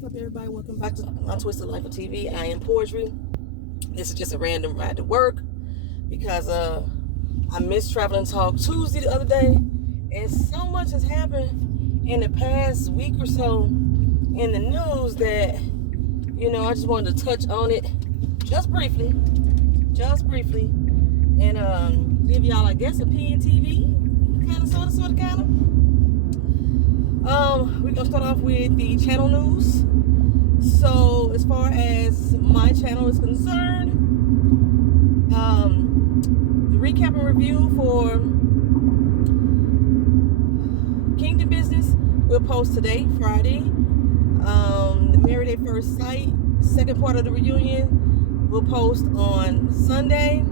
What's up, everybody? Welcome back to Untitled Life of TV. I am Poetry. This is just a random ride to work because I missed Traveling Talk Tuesday the other day, and so much has happened in the past week or so in the news that I just wanted to touch on it just briefly, and give y'all, I guess, a PNTV kind of, sort of, kind of. We're gonna start off with the channel news. So, as far as my channel is concerned, the recap and review for Kingdom Business will post today, Friday. The Married at First Sight, second part of the reunion, will post on Sunday.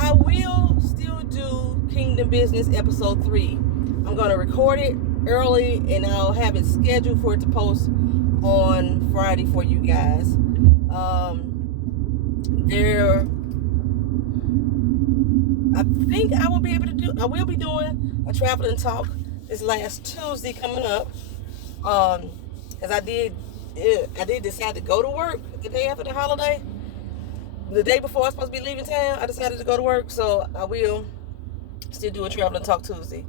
I will still do Kingdom Business episode 3. I'm gonna record it early and I'll have it scheduled for it to post on Friday for you guys. I think I will be doing a traveling talk this last Tuesday coming up. Because I did decide to go to work the day after the holiday. The day before I was supposed to be leaving town, I decided to go to work, so I will still do a traveling talk Tuesday.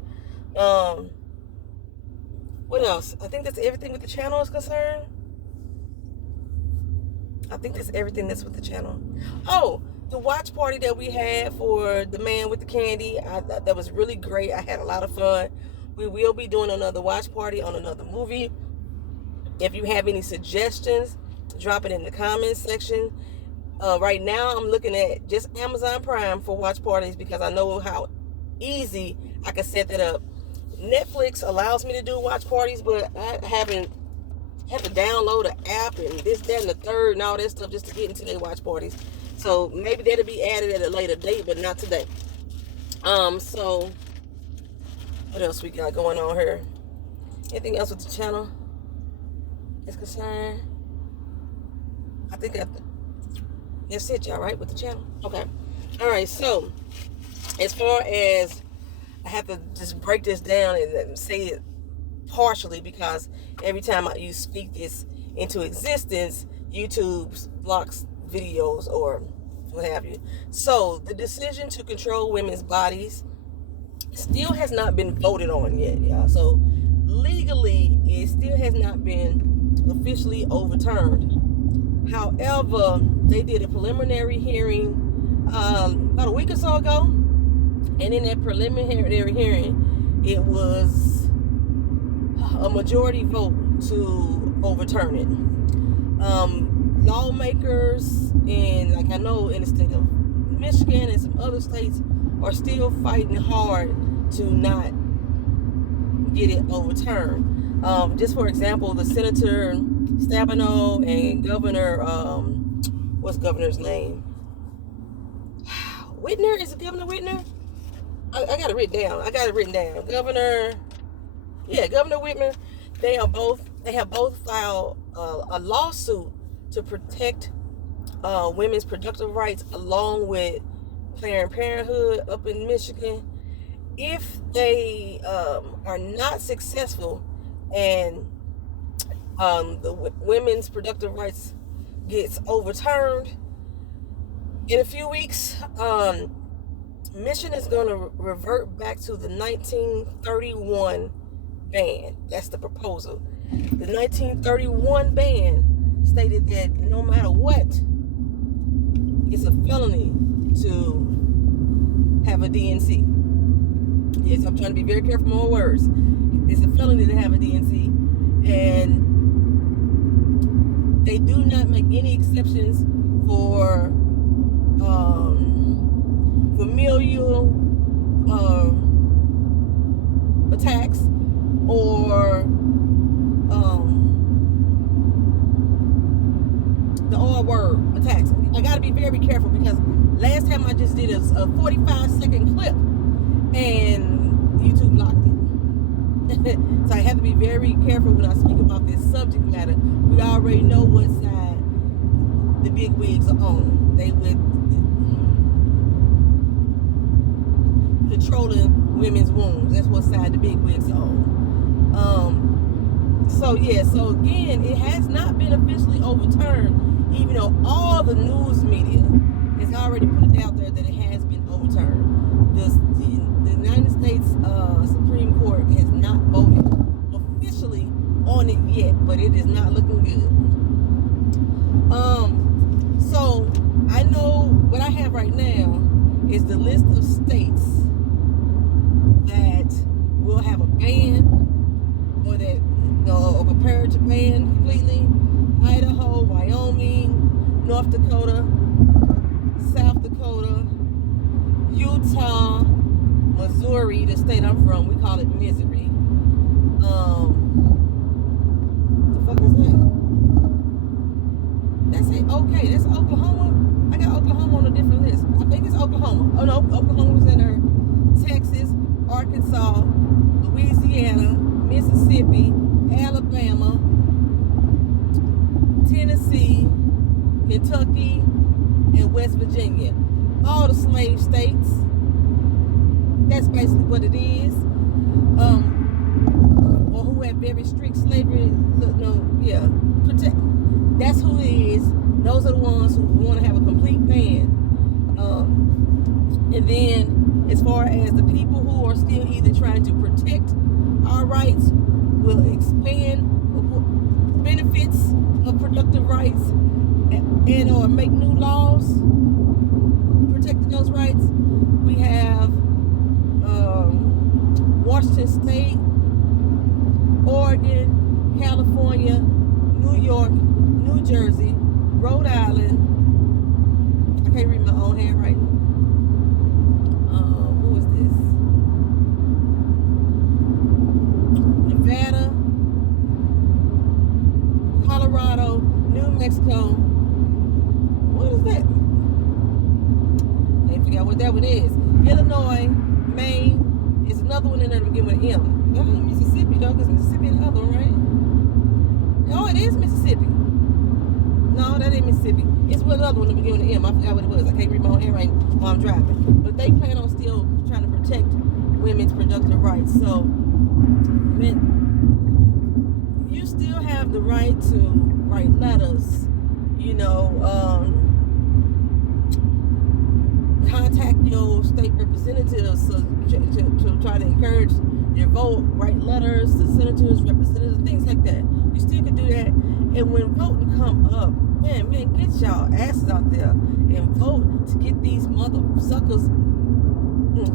What else? I think that's everything with the channel is concerned. I think that's everything that's with the channel. Oh, the watch party that we had for The Man with the Candy, I thought that was really great. I had a lot of fun. We will be doing another watch party on another movie. If you have any suggestions, drop it in the comments section. Right now, I'm looking at just Amazon Prime for watch parties because I know how easy I can set that up. Netflix allows me to do watch parties, but I have to download an app and this, that, and the third and all that stuff just to get into their watch parties. So maybe that'll be added at a later date, but not today. So what else we got going on here? Anything else with the channel is concerned? I think that's it, y'all, right, with the channel? Okay. All right, so as far as I have to just break this down and say it partially because every time you speak this into existence, YouTube blocks videos or what have you. So the decision to control women's bodies still has not been voted on yet, y'all. So legally, it still has not been officially overturned. However, they did a preliminary hearing about a week or so ago. And in that preliminary hearing, it was a majority vote to overturn it. Lawmakers in the state of Michigan and some other states are still fighting hard to not get it overturned. Just for example, the Senator Stabenow and Governor, what's Governor's name? Whitner? Is it Governor Whitner? I got it written down. Governor Whitmer. They have both filed a lawsuit to protect women's productive rights, along with Planned Parenthood up in Michigan. If they are not successful and the women's productive rights gets overturned in a few weeks, Michigan is going to revert back to the 1931 ban. That's the proposal. The 1931 ban stated that no matter what, it's a felony to have a DNC. Yes, I'm trying to be very careful with my words. It's a felony to have a DNC. And they do not make any exceptions for familial attacks or the R word attacks. I gotta be very careful because last time I just did a 45-second clip and YouTube blocked it. So I have to be very careful when I speak about this subject matter. We already know what side the big wigs are on. They with controlling women's wombs. That's what side the big wigs are on. So again, it has not been officially overturned, even though all the news media has already put it out there that it has been overturned. The United States Supreme Court has not voted officially on it yet, but it is not looking good. So I know what I have right now is the list of states that will have a ban or that are prepared to ban completely. Idaho, Wyoming, North Dakota, South Dakota, Utah, Missouri, the state I'm from, we call it Misery. The fuck is that? That's it. Okay, that's Oklahoma. I got Oklahoma on a different list. I think it's Oklahoma. Oh no, Oklahoma's in there. Texas, Arkansas, Louisiana, Mississippi, Alabama, Tennessee, Kentucky, and West Virginia. All the slave states. That's basically what it is. Or who have very strict slavery. Protect. That's who it is. Those are the ones who want to have a complete ban. And then, as far as the people who are still either trying to protect our rights, will expand benefits of productive rights, and or make new laws protecting those rights. We have Washington State, Oregon, California, New York, New Jersey, Rhode Island. I can't read my own handwriting. Who is this? Nevada, Colorado, New Mexico. What is that? I forgot what that one is. Illinois, Maine. Is another one in there to begin with an M. That ain't Mississippi though, because Mississippi is another one, right? Oh, it is Mississippi. No, that ain't Mississippi. It's another one to begin with an M. I forgot what it was. I can't read my own handwriting while I'm driving. But they plan on still trying to protect women's productive rights. So, you still have the right to write letters, contact your state representatives to try to encourage their vote, write letters to senators, representatives, things like that. You still can do that. And when voting come up, man, get y'all asses out there and vote to get these mother suckers.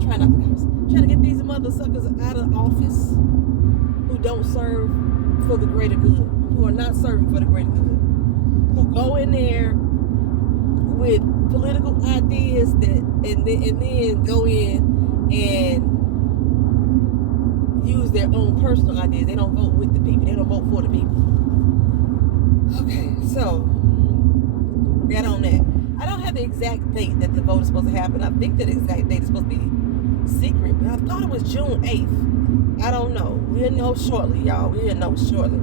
Try not to curse. Try to get these mother suckers out of office who don't serve for the greater good, who are not serving for the greater good, who go in there with political ideas and then go in and use their own personal ideas. They don't vote with the people. They don't vote for the people. Okay, so that on that. I don't have the exact date that the vote is supposed to happen. I think that exact date is supposed to be secret, but I thought it was June 8th. I don't know. We'll know shortly, y'all. We'll know shortly.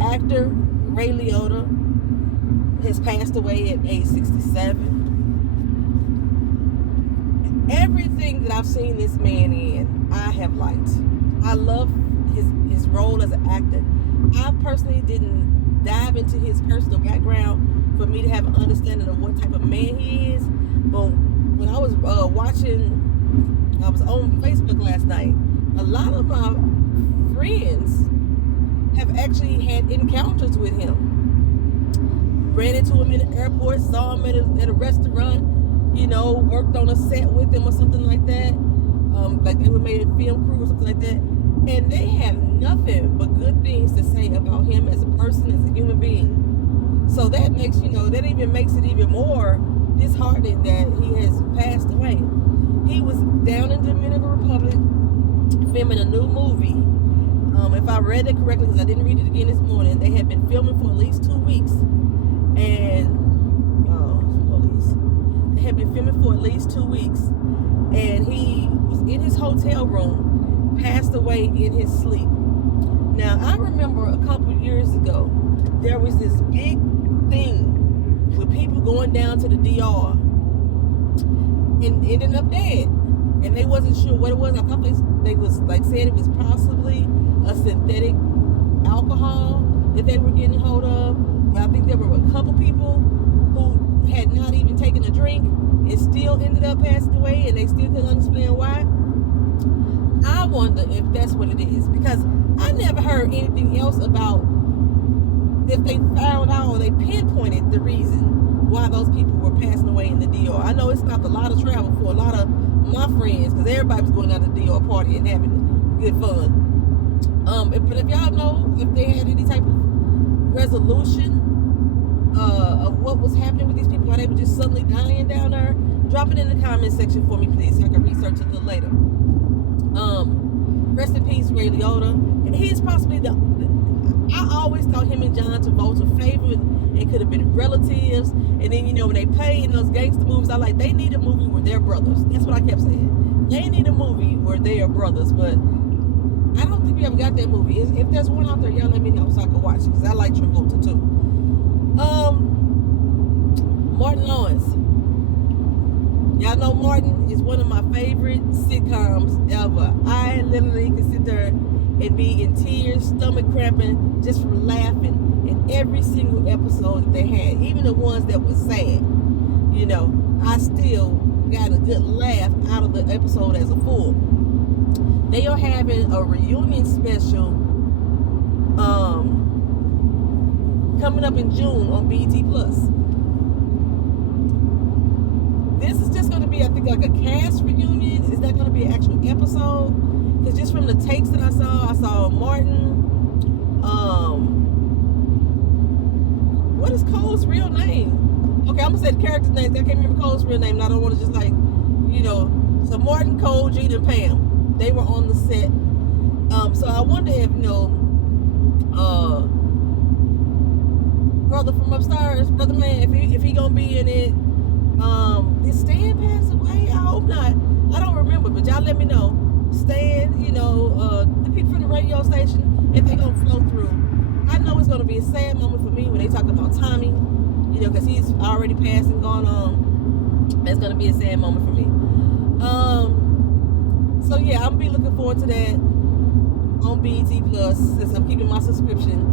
Actor Ray Liotta has passed away at age 67. Everything that I've seen this man in, I have liked. I love his role as an actor. I personally didn't dive into his personal background for me to have an understanding of what type of man he is. But when I was I was on Facebook last night, a lot of my friends have actually had encounters with him. Ran into him in the airport, saw him at a restaurant, worked on a set with him or something like that. Like they were made a film crew or something like that. And they have nothing but good things to say about him as a person, as a human being. So that makes, that even makes it even more disheartening that he has passed away. He was down in Dominican Republic filming a new movie. If I read it correctly, because I didn't read it again this morning, they had been filming for at least 2 weeks. And, police. They had been filming for at least 2 weeks. And he was in his hotel room, passed away in his sleep. Now, I remember a couple years ago, there was this big thing with people going down to the DR and ending up dead. and they wasn't sure what it was. I thought they was like said it was possibly a synthetic alcohol that they were getting hold of. But I think there were a couple people who had not even taken a drink and still ended up passing away, and they still couldn't understand why. I wonder if that's what it is, because I never heard anything else about if they found out or they pinpointed the reason why those people were passing away in the DR. I know it stopped a lot of travel for a lot of my friends, because everybody was going out to the DR party and having good fun. But if y'all know if they had any type of resolution of what was happening with these people, why they were just suddenly dying down there, drop it in the comment section for me, please, so I can research it a little later. Rest in peace, Ray Liotta. And he's possibly I always thought him and John Travolta favored and could have been relatives. And then, when they play in those gangster movies, I like, they need a movie where they're brothers. That's what I kept saying. They need a movie where they are brothers. But I don't think we ever got that movie. If there's one out there, y'all let me know so I can watch it, because I like Travolta too. Martin Lawrence. Y'all know Martin is one of my favorite sitcoms ever. I literally can sit there and be in tears, stomach cramping, just from laughing in every single episode that they had, even the ones that were sad. I still got a good laugh out of the episode as a full. They are having a reunion special coming up in June on BET Plus. This is just going to be, I think, like a cast reunion. Is that going to be an actual episode? Because just from the takes that I saw Martin. What is Cole's real name? Okay, I'm going to say the character's names. I can't remember Cole's real name, and I don't want to just so Martin, Cole, Gene, and Pam, they were on the set. So I wonder if, brother from upstairs, brother man, if he going to be in it. Did Stan pass away? I hope not. I don't remember, but y'all let me know. Stan, the people from the radio station, if they gonna flow through. I know it's gonna be a sad moment for me when they talk about Tommy, because he's already passed and gone on. That's gonna be a sad moment for me. So yeah, I'm gonna be looking forward to that on BET Plus, since I'm keeping my subscription.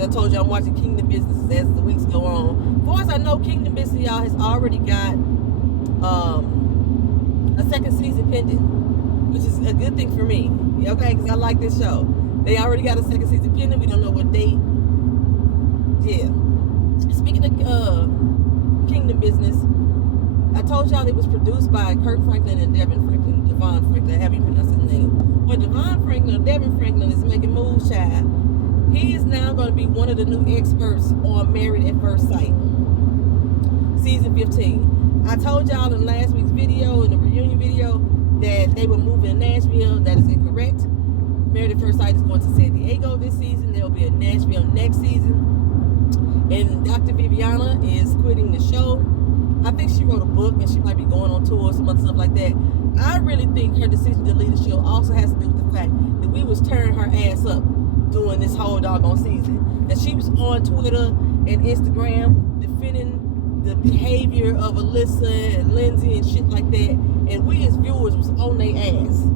I told you I'm watching Kingdom Business as the weeks go on. As far as I know, Kingdom Business, y'all, has already got a second season pending, which is a good thing for me, okay, because I like this show. They already got a second season pending. We don't know what date. Yeah. Speaking of Kingdom Business, I told y'all it was produced by Kirk Franklin and Devon Franklin. I haven't pronounced his name. But Devon Franklin or Devon Franklin is making moves, child. He is now going to be one of the new experts on Married at First Sight, season 15. I told y'all in last week's video, in the reunion video, that they were moving to Nashville. That is incorrect. Married at First Sight is going to San Diego this season. There will be a Nashville next season. And Dr. Viviana is quitting the show. I think she wrote a book and she might be going on tour or some other stuff like that. I really think her decision to leave the show also has to do with the fact that we was tearing her ass up during this whole doggone season. That she was on Twitter and Instagram defending the behavior of Alyssa and Lindsay and shit like that. And we as viewers was on their ass.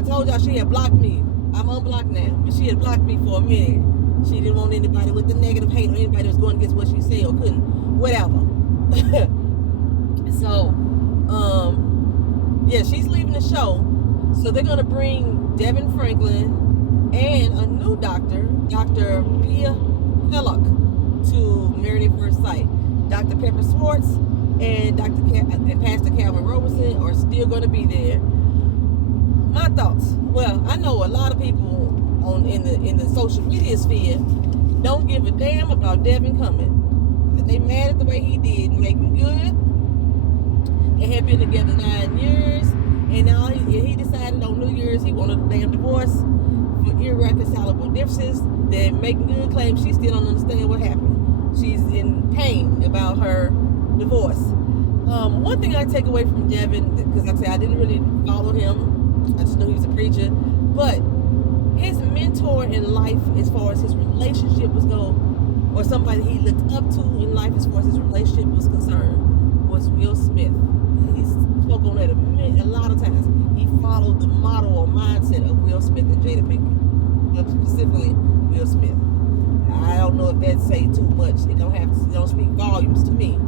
I told y'all she had blocked me. I'm unblocked now. But she had blocked me for a minute. She didn't want anybody with the negative hate or anybody that was going against what she said or couldn't. Whatever. So, yeah, she's leaving the show. So they're going to bring Devon Franklin and a new doctor, Dr. Pia Hellock, to Married at First Sight. Dr. Pepper Swartz and Pastor Calvin Robertson are still going to be there. My thoughts. Well, I know a lot of people in the social media sphere don't give a damn about Devon coming. They mad at the way he did Making Good. They had been together 9 years, and now he decided on New Year's he wanted a damn divorce for irreconcilable differences. Then Making Good claims she still don't understand what happened. She's in pain about her divorce. One thing I take away from Devon, because like I said, I didn't really follow him. I just knew he was a preacher. But his mentor in life, as far as his relationship was going, or somebody he looked up to in life as far as his relationship was concerned, was Will Smith. He's spoke on that a lot of times. He followed the model or mindset of Will Smith and Jada Pinkett, specifically Will Smith. I don't know if that say too much. It don't speak volumes to me.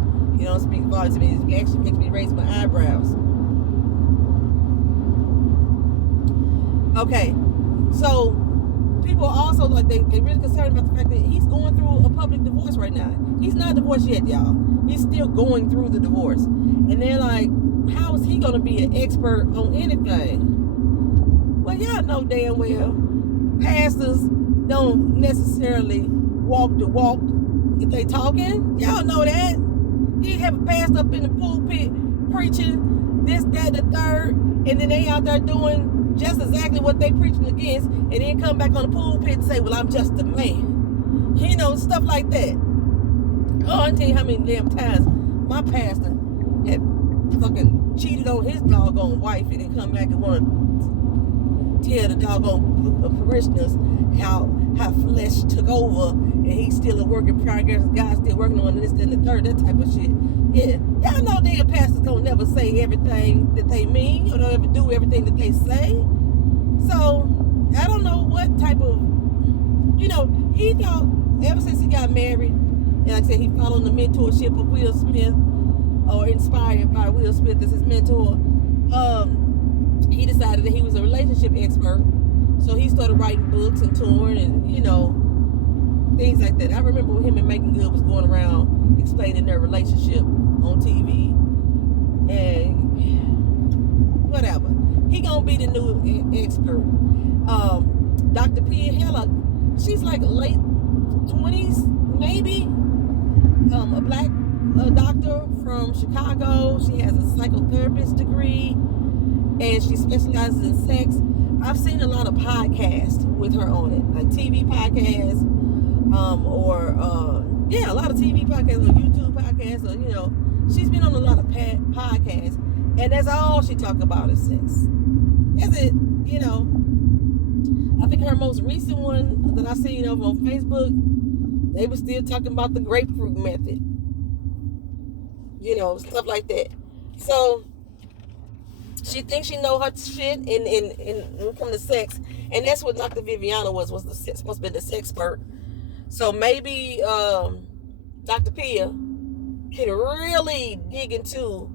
It don't speak volumes to me. It actually makes me raise my eyebrows. Okay, so people are also like they're really concerned about the fact that he's going through a public divorce right now. He's not divorced yet, y'all. He's still going through the divorce, and they're like, how is he gonna be an expert on anything? Well, y'all know damn well pastors don't necessarily walk the walk if they talking. Y'all know that. You have a pastor up in the pulpit preaching this, that, the third, and then they out there doing just exactly what they preaching against, and then come back on the pulpit and say, well, I'm just a man. You know, stuff like that. Oh, I tell you how many damn times my pastor had fucking cheated on his doggone wife and then come back and want to tell the doggone parishioners how flesh took over and he's still a work in progress, God's still working on this, and the third, that type of shit. Yeah, y'all know damn pastors don't never say everything that they mean, or don't ever do everything that they say. So, I don't know what type of, you know, he thought, ever since he got married, and like I said, he followed the mentorship of Will Smith, or inspired by Will Smith as his mentor, he decided that he was a relationship expert. So he started writing books and touring and, you know, things like that. I remember when him and Megan Good was going around explaining their relationship on TV. And whatever. He gonna be the new expert. Dr. Pia Heller, she's like late 20s, maybe. A black doctor from Chicago. She has a psychotherapist degree. And she specializes in sex. I've seen a lot of podcasts with her on it, like TV podcasts, a lot of TV podcasts or YouTube podcasts, or, you know, she's been on a lot of podcasts, and that's all she talk about is sex. That's it, you know. I think her most recent one that I seen over on Facebook, they were still talking about the grapefruit method, you know, stuff like that. So she thinks she know her shit when it comes to sex, and that's what Dr. Viviana was supposed to be the sexpert. So maybe Dr. Pia can really dig into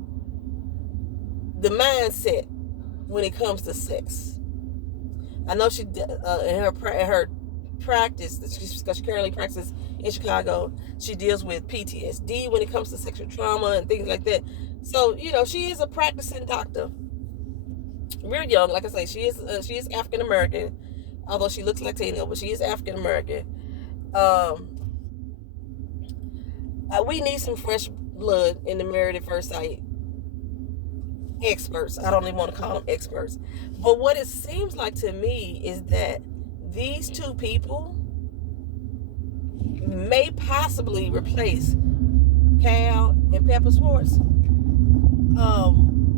the mindset when it comes to sex. I know she in her practice, because she currently practices in Chicago, she deals with PTSD when it comes to sexual trauma and things like that. So, you know, she is a practicing doctor. Real young, like I say, she is African American, although she looks Latino, but she is African American. We need some fresh blood in the Married at First Sight experts. I don't even want to call them experts, but what it seems like to me is that these two people may possibly replace Cal and Pepper Schwartz.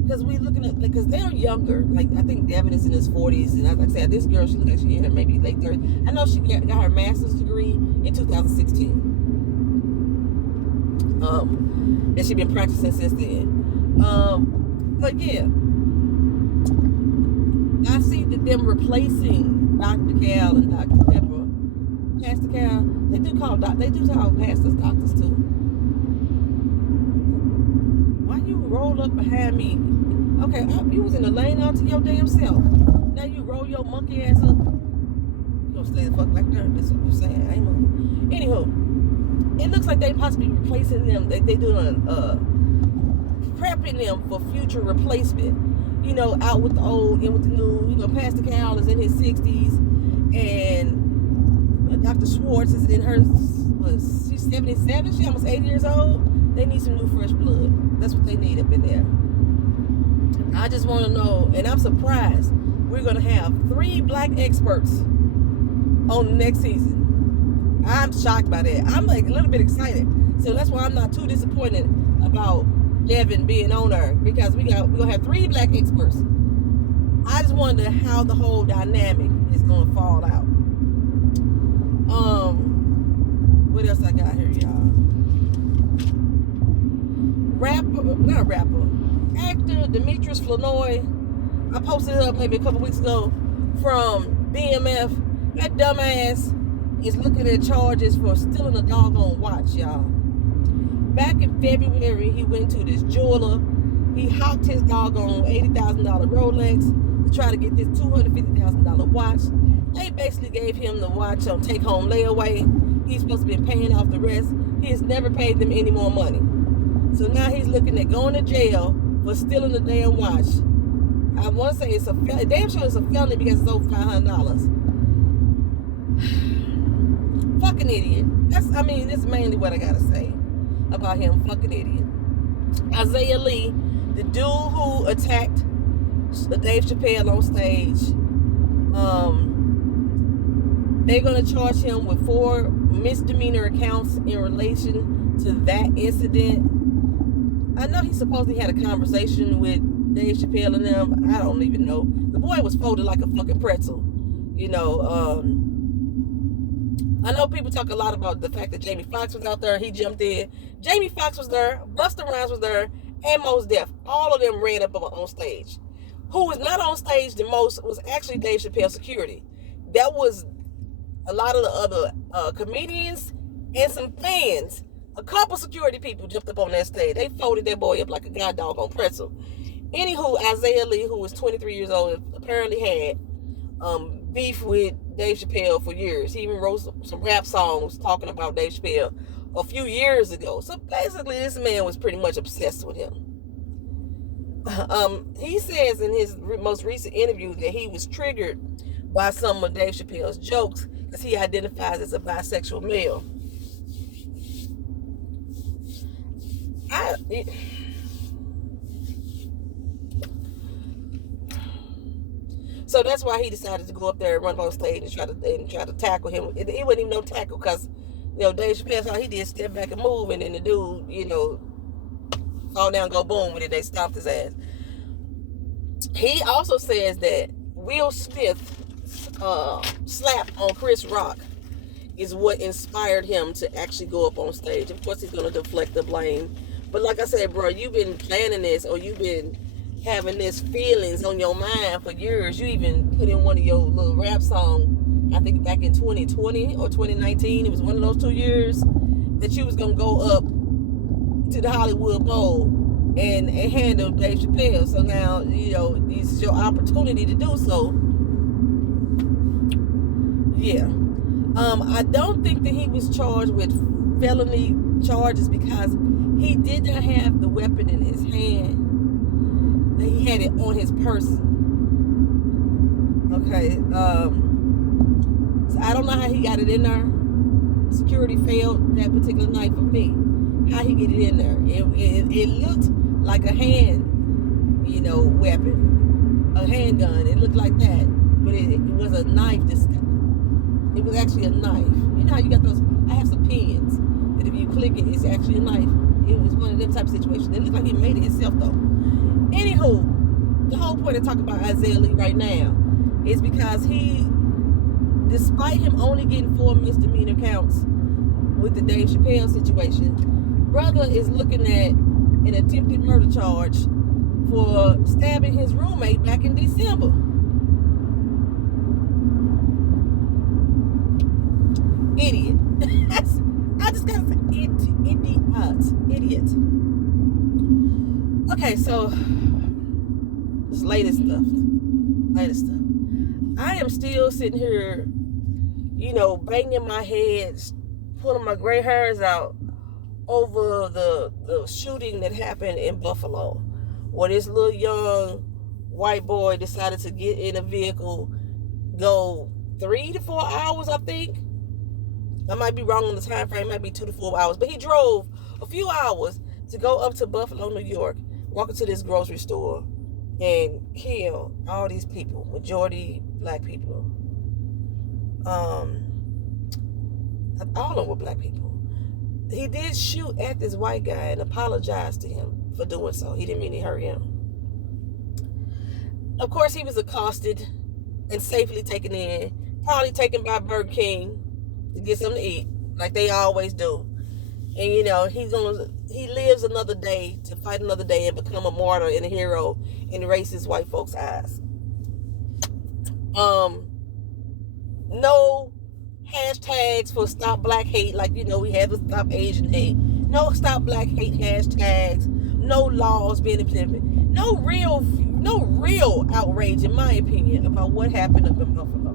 Because we looking at, because they're younger. Like, I think Devin is in his 40s, and like I said, this girl, she looks like she in her maybe late 30s. I know she got her master's degree in 2016. And she's been practicing since then. But yeah, I see that them replacing Dr. Cal and Dr. Pepper, Pastor Cal, they do call pastors doctors too. Why you roll up behind me? Okay, you was in the lane all to your damn self. Now you roll your monkey ass up. You gonna stay the fuck like that? That's what I'm saying. I ain't moving. Anywho, it looks like they possibly replacing them. They doing prepping them for future replacement. You know, out with the old, in with the new. You know, Pastor Cal is in his 60s, and Dr. Schwartz is in her, she's 77? She's almost 80 years old. They need some new fresh blood. That's what they need up in there. I just want to know, and I'm surprised, we're going to have 3 black experts on the next season. I'm shocked by that. I'm like a little bit excited. So that's why I'm not too disappointed about Devin being on there, because we're gonna have 3 black experts. I just wonder how the whole dynamic is gonna fall out. What else I got here, y'all? actor Demetrius Flanoy, I posted it up maybe a couple weeks ago, from BMF. That dumbass is looking at charges for stealing a doggone watch, y'all. Back in February, he went to this jeweler. He hawked his doggone $80,000 Rolex to try to get this $250,000 watch. They basically gave him the watch on take-home layaway. He's supposed to be paying off the rest. He has never paid them any more money. So now he's looking at going to jail for stealing the damn watch. I want to say it's a felony. Damn sure it's a felony because it's over $500. Fucking idiot. That's mainly what I gotta say about him. Fucking idiot. Isaiah Lee, the dude who attacked Dave Chappelle on stage, they're gonna charge him with 4 misdemeanor counts in relation to that incident. I know he supposedly had a conversation with Dave Chappelle and them. I don't even know. The boy was folded like a fucking pretzel. You know, I know people talk a lot about the fact that Jamie Foxx was out there. He jumped in. Jamie Foxx was there. Busta Rhymes was there. And Mos Def. All of them ran up on stage. Who was not on stage the most was actually Dave Chappelle's security. That was a lot of the other comedians and some fans. A couple security people jumped up on that stage. They folded that boy up like a god dog on pretzel. Anywho, Isaiah Lee, who was 23 years old, apparently had beef with Dave Chappelle for years. He even wrote some rap songs talking about Dave Chappelle a few years ago. So basically, this man was pretty much obsessed with him. He says in his most recent interview that he was triggered by some of Dave Chappelle's jokes because he identifies as a bisexual male. So that's why he decided to go up there and run on stage and try to tackle him. It wasn't even no tackle because, Dave Chappelle, all he did step back and move, and then the dude, fall down, go boom, and then they stopped his ass. He also says that Will Smith's slap on Chris Rock is what inspired him to actually go up on stage. Of course, he's going to deflect the blame. But like I said, bro, you've been planning this, or you've been having this feelings on your mind for years. You even put in one of your little rap songs, I think back in 2020 or 2019. It was one of those 2 years that you was going to go up to the Hollywood Bowl and handle Dave Chappelle. So now, this is your opportunity to do so. Yeah. I don't think that he was charged with felony charges because he did not have the weapon in his hand. He had it on his person. Okay. So I don't know how he got it in there. Security failed that particular night for me. How he get it in there? It looked like a hand, weapon, a handgun. It looked like that, but it was a knife. It was actually a knife. You know how you got those? I have some pins that if you click it, it's actually a knife. It was one of them type of situations. It looked like he made it himself though. Anywho, the whole point of talking about Isaiah Lee right now is because he, despite him only getting 4 misdemeanor counts with the Dave Chappelle situation, brother is looking at an attempted murder charge for stabbing his roommate back in December. Idiot. I just gotta say idiot. Okay, so this latest stuff. I am still sitting here, banging my head, pulling my gray hairs out over the shooting that happened in Buffalo, where this little young white boy decided to get in a vehicle, go 3 to 4 hours, I think. I might be wrong on the time frame. It might be 2 to 4 hours. But he drove a few hours to go up to Buffalo, New York, walk into this grocery store, and kill all these people, majority black people. All of them were black people. He did shoot at this white guy and apologized to him for doing so. He didn't mean to hurt him. Of course, he was accosted and safely taken in, probably taken by Burger King to get something to eat, like they always do. And he lives another day to fight another day and become a martyr and a hero in racist white folks' eyes. No hashtags for stop black hate, like we have the stop Asian hate. No stop black hate hashtags. No laws being implemented. No real outrage, in my opinion, about what happened up in Buffalo.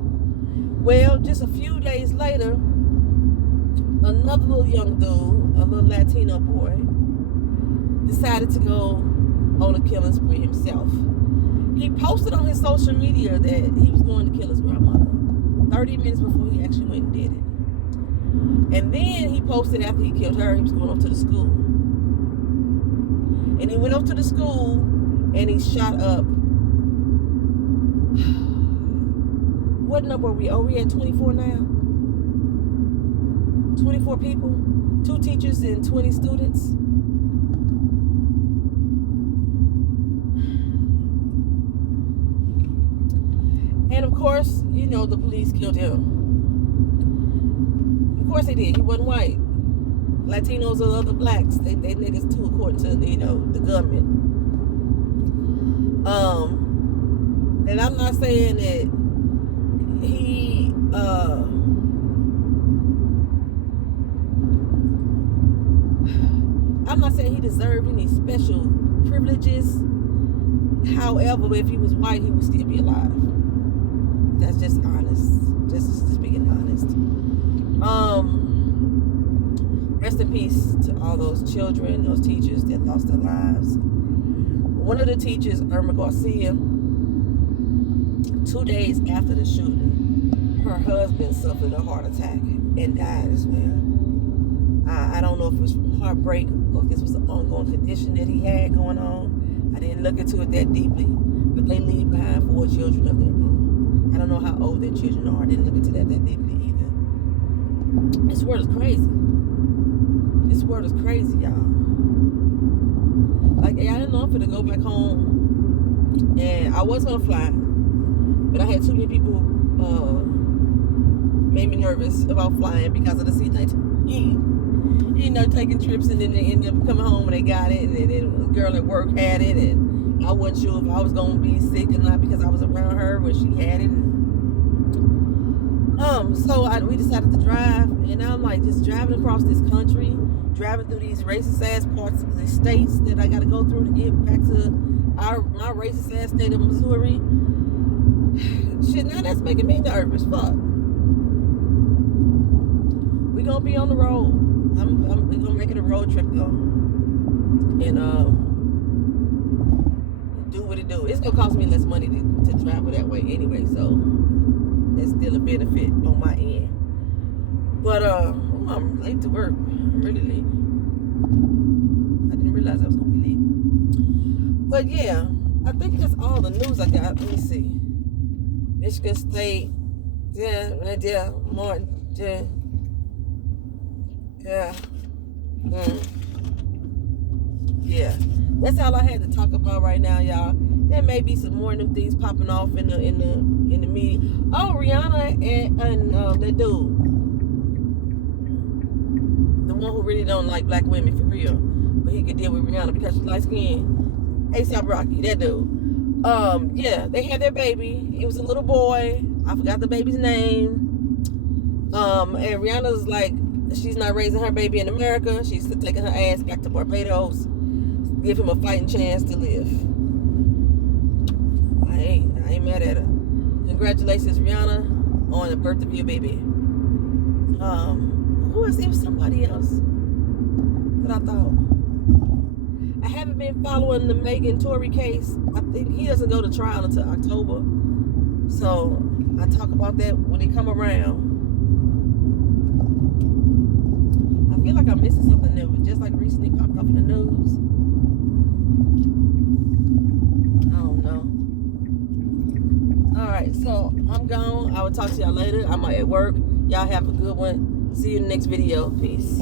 Well, just a few days later, another little young dude, a little Latino boy, decided to go on a killing spree himself. He posted on his social media that he was going to kill his grandmother 30 minutes before he actually went and did it. And then he posted after he killed her, he was going up to the school. And he went up to the school and he shot up. What number are we? Oh, we at 24 now? 24 people? 2 teachers and 20 students? And of course, the police killed him. Of course they did. He wasn't white. Latinos or other blacks, they niggas too, according to the government. And I'm not saying that I'm not saying he deserved any special privileges. However, if he was white, he would still be alive. That's just honest. Just being honest. Rest in peace to all those children, those teachers that lost their lives. One of the teachers, Irma Garcia, 2 days after the shooting, her husband suffered a heart attack and died as well. I don't know if it was heartbreak or if this was an ongoing condition that he had going on. I didn't look into it that deeply, but they leave behind 4 children of their own. I don't know how old their children are. I didn't look into that deeply either. This world is crazy. This world is crazy, y'all. Like, I didn't know I'm finna go back home, and I was gonna fly, but I had too many people made me nervous about flying because of the C-19. Taking trips, and then they ended up coming home and they got it, and then a girl at work had it, and I wasn't sure if I was gonna be sick or not because I was around her when she had it. So we decided to drive, and I'm like just driving across this country, driving through these racist ass parts of the states that I got to go through to get back to my racist ass state of Missouri. Shit, now that's making me nervous. Fuck. We gonna be on the road. We gonna make it a road trip though, and do what it do. It's gonna cost me less money to travel that way anyway, so that's still a benefit on my end. But I'm late to work. I'm really late. I didn't realize I was gonna be late. But yeah, I think that's all the news I got. Let me see. Michigan State, right there, Martin, yeah. Yeah, that's all I had to talk about right now, y'all. There may be some more new things popping off in the media. Oh, Rihanna and that dude, the one who really don't like black women for real, but he could deal with Rihanna because she's light skinned. A$AP Rocky, that dude. Yeah, they had their baby. It was a little boy. I forgot the baby's name. And Rihanna's like, she's not raising her baby in America. She's taking her ass back to Barbados. Give him a fighting chance to live. I ain't mad at her. Congratulations, Rihanna, on the birth of your baby. Who else? It was somebody else that I thought. I haven't been following the Megan Tory case. I think he doesn't go to trial until October. So I talk about that when they come around. I feel like I'm missing something that was just like recently popped up in the news. I don't know. Alright, so I'm gone. I will talk to y'all later. I'm at work. Y'all have a good one. See you in the next video. Peace.